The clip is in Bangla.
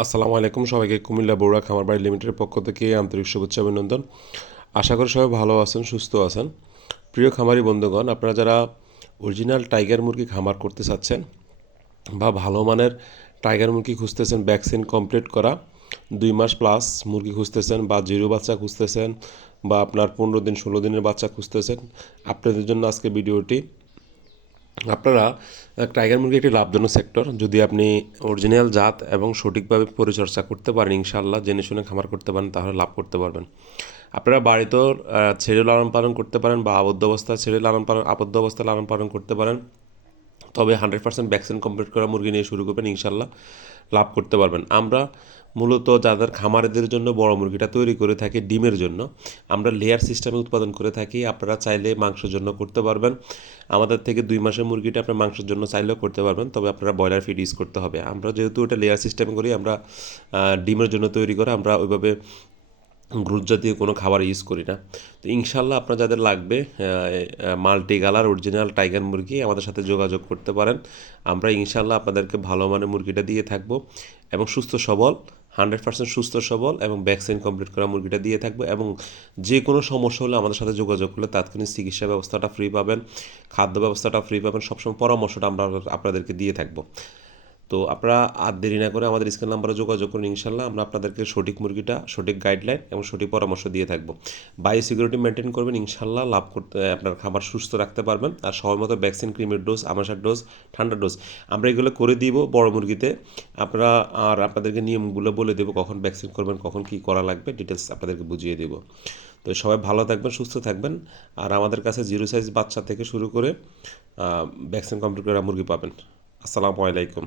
আসসালামু আলাইকুম সবাইকে। কুমিল্লা বড়ুয়া খামার বাড়ি লিমিটেডের পক্ষ থেকে আন্তরিক শুভেচ্ছা, অভিনন্দন। আশা করি সবাই ভালো আছেন, সুস্থ আছেন। প্রিয় খামারি বন্ধুগণ, আপনারা যারা অরিজিনাল টাইগার মুরগি খামার করতে চাচ্ছেন বা ভালো মানের টাইগার মুরগি খুঁজতেছেন, ভ্যাকসিন কমপ্লিট করা, দুই মাস প্লাস মুরগি খুঁজতেছেন বা জিরো বাচ্চা খুঁজতেছেন বা আপনার পনেরো দিন, ষোলো দিনের বাচ্চা খুঁজতেছেন, আপনাদের জন্য আজকে ভিডিওটি আপনারা টাইগার মুরগি একটি লাভজনক সেক্টর। যদি আপনি অরিজিনাল জাত এবং সঠিকভাবে পরিচর্যা করতে পারেন ইনশাল্লাহ জেনে শুনে খামার করতে পারেন, তাহলে লাভ করতে পারবেন। আপনারা বাড়িতেও ছেড়ে লালন পালন করতে পারেন বা আবদ্ধ অবস্থায় ছেড়ে লালন পালন, আবদ্ধ অবস্থায় লালন পালন করতে পারেন, তবে হান্ড্রেড পার্সেন্ট ভ্যাকসিন কমপ্লিট করা মুরগি নিয়ে শুরু করবেন ইনশাল্লাহ লাভ করতে পারবেন। আমরা মূলত যাদের খামারেদের জন্য বড় মুরগিটা তৈরি করে থাকি ডিমের জন্য, আমরা লেয়ার সিস্টেমে উৎপাদন করে থাকি। আপনারা চাইলে মাংসের জন্য করতে পারবেন। আমাদের থেকে দুই মাসের মুরগিটা আপনার মাংসের জন্য চাইলেও করতে পারবেন, তবে আপনারা ব্রয়লার ফিড ইউজ করতে হবে। আমরা যেহেতু ওটা লেয়ার সিস্টেমে করি, আমরা ডিমের জন্য তৈরি করে আমরা ওইভাবে গ্রুথ জাতীয় কোনো খাবার ইউজ করি না। তো ইনশাল্লাহ আপনার যাদের লাগবে মাল্টি কালার অরিজিনাল টাইগার মুরগি আমাদের সাথে যোগাযোগ করতে পারেন। আমরা ইনশাল্লাহ আপনাদেরকে ভালো মানের মুরগিটা দিয়ে থাকব এবং সুস্থ সবল হান্ড্রেড পার্সেন্ট সুস্থ সবল এবং ভ্যাকসিন কমপ্লিট করা মুরগিটা দিয়ে থাকব এবং যে কোনো সমস্যা হলে আমাদের সাথে যোগাযোগ করলে তাৎক্ষণিক চিকিৎসা ব্যবস্থাটা ফ্রি পাবেন, খাদ্য ব্যবস্থাটা ফ্রি পাবেন, সবসময় পরামর্শটা আমরা আপনাদেরকে দিয়ে থাকব। তো আপনারা আর দেরি না করে আমাদের স্ক্রিন নাম্বারে যোগাযোগ করুন, ইনশাল্লাহ আমরা আপনাদেরকে সঠিক মুরগিটা, সঠিক গাইডলাইন এবং সঠিক পরামর্শ দিয়ে থাকব। বায়ো সিকিউরিটি মেনটেন করবেন, ইনশাল্লাহ লাভ করতে, আপনার খাবার সুস্থ রাখতে পারবেন। আর সময় মতো ভ্যাকসিন ক্রিমের ডোজ আমাশার ডোজ ঠান্ডার ডোজ আমরা এগুলো করে দিব বড় মুরগিতে। আপনারা আর আপনাদেরকে নিয়মগুলো বলে দেবো, কখন ভ্যাকসিন করবেন, কখন কী করা লাগবে ডিটেলস আপনাদেরকে বুঝিয়ে দেবো। তো সবাই ভালো থাকবেন, সুস্থ থাকবেন। আর আমাদের কাছে জিরো সাইজ বাচ্চা থেকে শুরু করে ভ্যাকসিন কমপ্লিট করা মুরগি পাবেন। আসসালামু আলাইকুম।